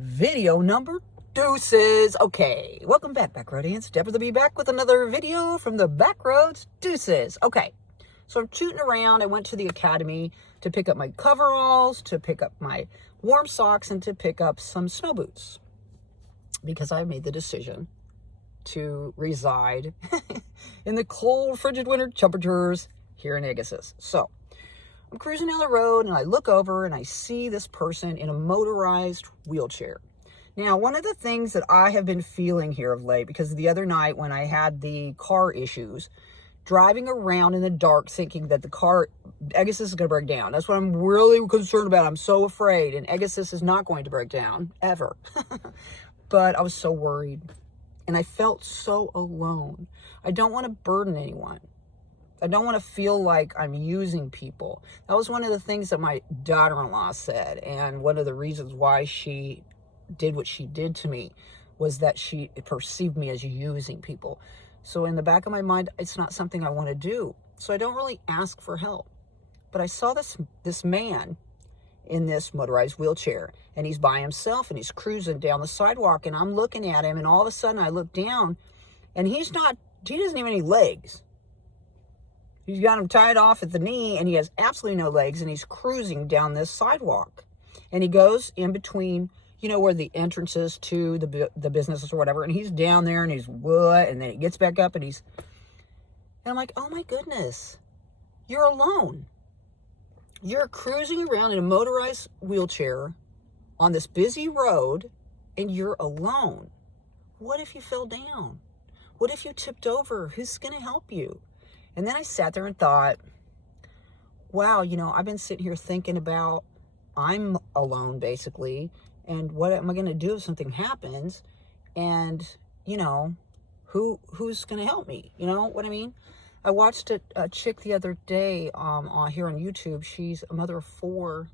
Video number deuces. Okay, welcome back, Backroadians. Deborah the Bee back with another video from the Backroads Deuces. Okay, so I'm shooting around. I went to the academy to pick up my coveralls, to pick up my warm socks, and to pick up some snow boots because I made the decision to reside in the cold, frigid winter temperatures here in Agassiz. So I'm cruising down the road and I look over and I see this person in a motorized wheelchair. Now, one of the things that I have been feeling here of late, because the other night when I had the car issues, driving around in the dark thinking that the car, Agassiz is going to break down. That's what I'm really concerned about. I'm so afraid, and Agassiz is not going to break down, ever. But I was so worried, and I felt so alone. I don't want to burden anyone. I don't want to feel like I'm using people. That was one of the things that my daughter-in-law said, and one of the reasons why she did what she did to me was that she perceived me as using people. So in the back of my mind, it's not something I want to do. So I don't really ask for help. But I saw this man in this motorized wheelchair, and he's by himself, and he's cruising down the sidewalk, and I'm looking at him, and all of a sudden I look down, and he doesn't even have any legs. He's got him tied off at the knee, and he has absolutely no legs, and he's cruising down this sidewalk. And he goes in between, where the entrances to the businesses or whatever, and he's down there, and he's what? And then he gets back up, and I'm like, oh my goodness, you're alone. You're cruising around in a motorized wheelchair on this busy road, and you're alone. What if you fell down? What if you tipped over? Who's going to help you? And then I sat there and thought, wow, I've been sitting here thinking about I'm alone basically, and what am I going to do if something happens? And, who's going to help me? You know what I mean? I watched a chick the other day here on YouTube. She's a mother of 4,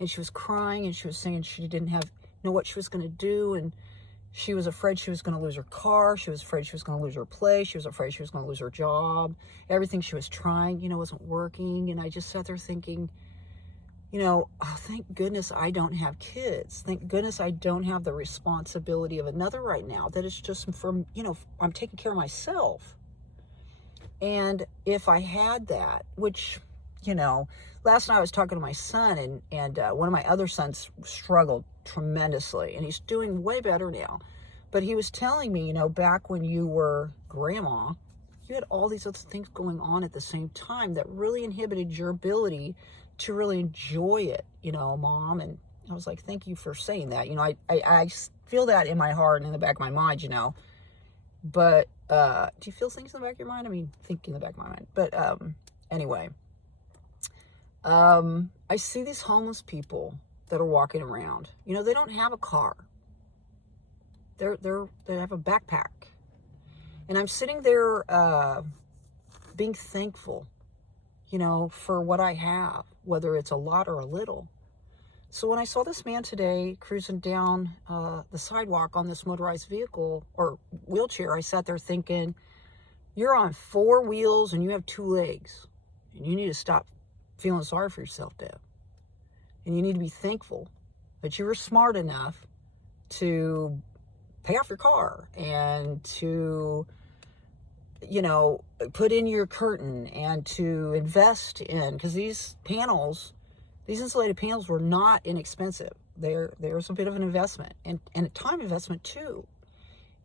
and she was crying, and she was saying she didn't know what she was going to do, and she was afraid she was going to lose her car. She was afraid she was going to lose her place. She was afraid she was going to lose her job. Everything she was trying, wasn't working. And I just sat there thinking, oh, thank goodness I don't have kids. Thank goodness I don't have the responsibility of another right now. That it's just from, I'm taking care of myself. And if I had that, which, last night I was talking to my son, and one of my other sons struggled tremendously, and he's doing way better now. But he was telling me, back when you were grandma, you had all these other things going on at the same time that really inhibited your ability to really enjoy it, Mom. And I was like, thank you for saying that. I feel that in my heart and in the back of my mind, But do you feel things in the back of your mind? I mean, think in the back of my mind. But anyway, I see these homeless people that are walking around. They don't have a car. They have a backpack. And I'm sitting there being thankful, for what I have, whether it's a lot or a little. So when I saw this man today cruising down the sidewalk on this motorized vehicle or wheelchair, I sat there thinking, you're on 4 wheels and you have 2 legs. And you need to stop feeling sorry for yourself, Deb. And you need to be thankful that you were smart enough to pay off your car and to, put in your curtain and to invest in, because these insulated panels were not inexpensive. There's a bit of an investment and a time investment too.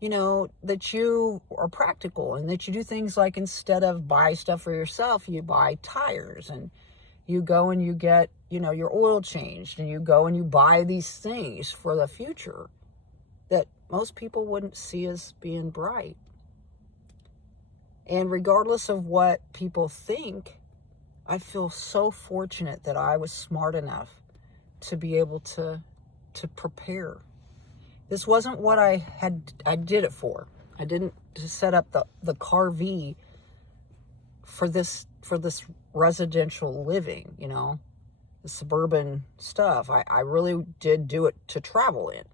That you are practical and that you do things like, instead of buy stuff for yourself, you buy tires, and you go and you get, your oil changed, and you go and you buy these things for the future that most people wouldn't see as being bright. And regardless of what people think, I feel so fortunate that I was smart enough to be able to prepare. This wasn't what I did it for. I didn't set up the car V for this residential living, the suburban stuff. I really did do it to travel in.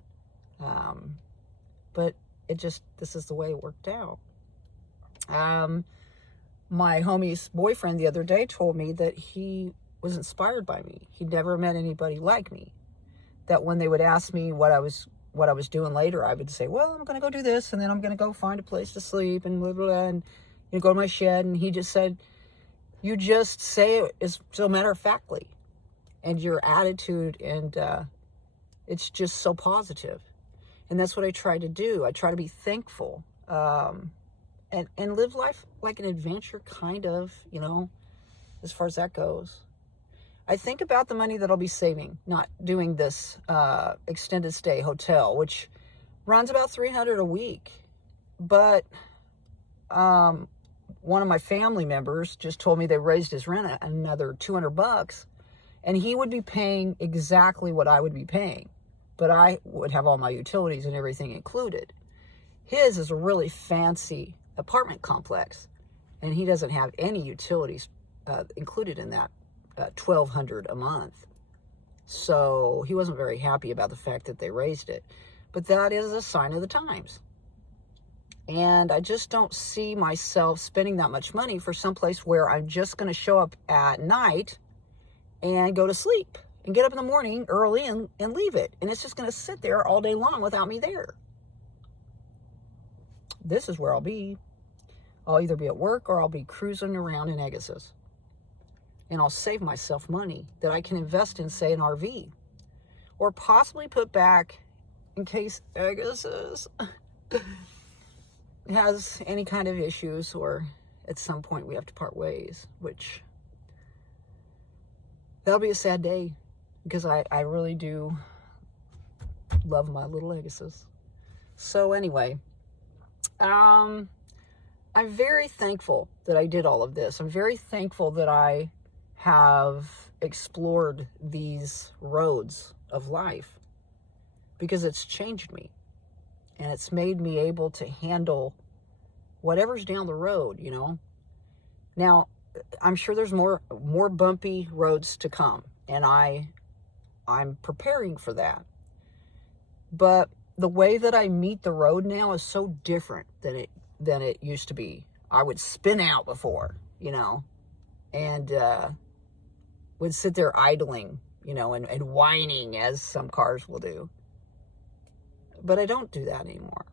But this is the way it worked out. My homie's boyfriend the other day told me that he was inspired by me. He'd never met anybody like me. That when they would ask me what I was what I was doing later, I would say, well, I'm going to go do this, and then I'm going to go find a place to sleep, and blah, blah, blah, and go to my shed. And he just said, you just say it is so matter-of-factly, and your attitude, and it's just so positive. And that's what I try to do. I try to be thankful, and live life like an adventure, kind of, as far as that goes. I think about the money that I'll be saving, not doing this extended stay hotel, which runs about $300 a week. But one of my family members just told me they raised his rent another $200, and he would be paying exactly what I would be paying, but I would have all my utilities and everything included. His is a really fancy apartment complex, and he doesn't have any utilities included in that $1,200 a month. So he wasn't very happy about the fact that they raised it. But that is a sign of the times. And I just don't see myself spending that much money for someplace where I'm just going to show up at night and go to sleep and get up in the morning early and leave it. And it's just going to sit there all day long without me there. This is where I'll be. I'll either be at work or I'll be cruising around in Agassiz. And I'll save myself money that I can invest in, say, an RV. Or possibly put back in case Agassiz has any kind of issues, or at some point we have to part ways, which that'll be a sad day, because I really do love my little Agassiz. So anyway, I'm very thankful that I did all of this. I'm very thankful that I have explored these roads of life, because it's changed me, and it's made me able to handle whatever's down the road, Now, I'm sure there's more bumpy roads to come, and I'm preparing for that. But the way that I meet the road now is so different than it used to be. I would spin out before, and would sit there idling, and whining, as some cars will do. But I don't do that anymore.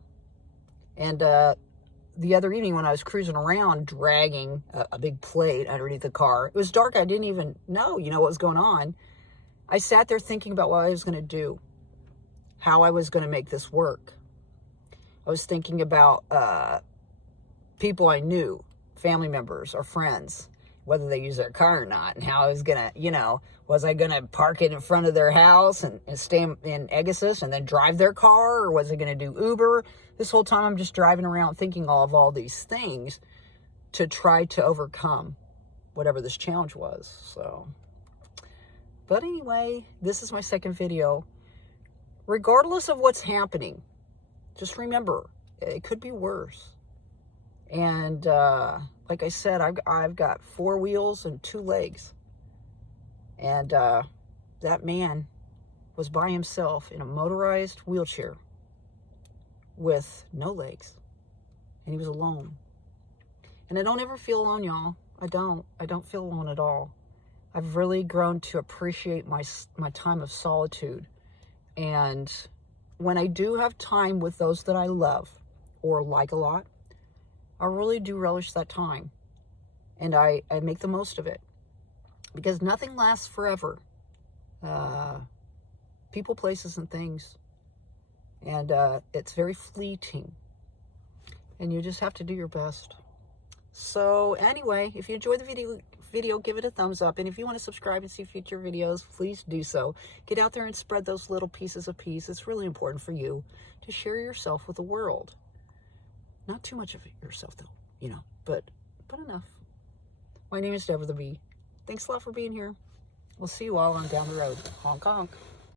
And the other evening when I was cruising around dragging a big plate underneath the car, it was dark. I didn't even know, what was going on. I sat there thinking about what I was going to do, how I was going to make this work. I was thinking about people I knew, family members or friends, whether they use their car or not, and how I was going to, was I going to park it in front of their house and stay in Agassiz and then drive their car, or was I going to do Uber? This whole time I'm just driving around thinking of all these things to try to overcome whatever this challenge was. So, but anyway, this is my second video. Regardless of what's happening, just remember, it could be worse. And like I said, I've got 4 wheels and 2 legs. And that man was by himself in a motorized wheelchair with no legs. And he was alone. And I don't ever feel alone, y'all. I don't feel alone at all. I've really grown to appreciate my time of solitude. And when I do have time with those that I love or like a lot, I really do relish that time. And I make the most of it. Because nothing lasts forever. People, places, and things. And it's very fleeting. And you just have to do your best. So anyway, if you enjoyed the video, give it a thumbs up. And if you want to subscribe and see future videos, please do so. Get out there and spread those little pieces of peace. It's really important for you to share yourself with the world. Not too much of yourself, though, but enough. My name is Deborah the Bee. Thanks a lot for being here. We'll see you all on down the road. Honk, honk.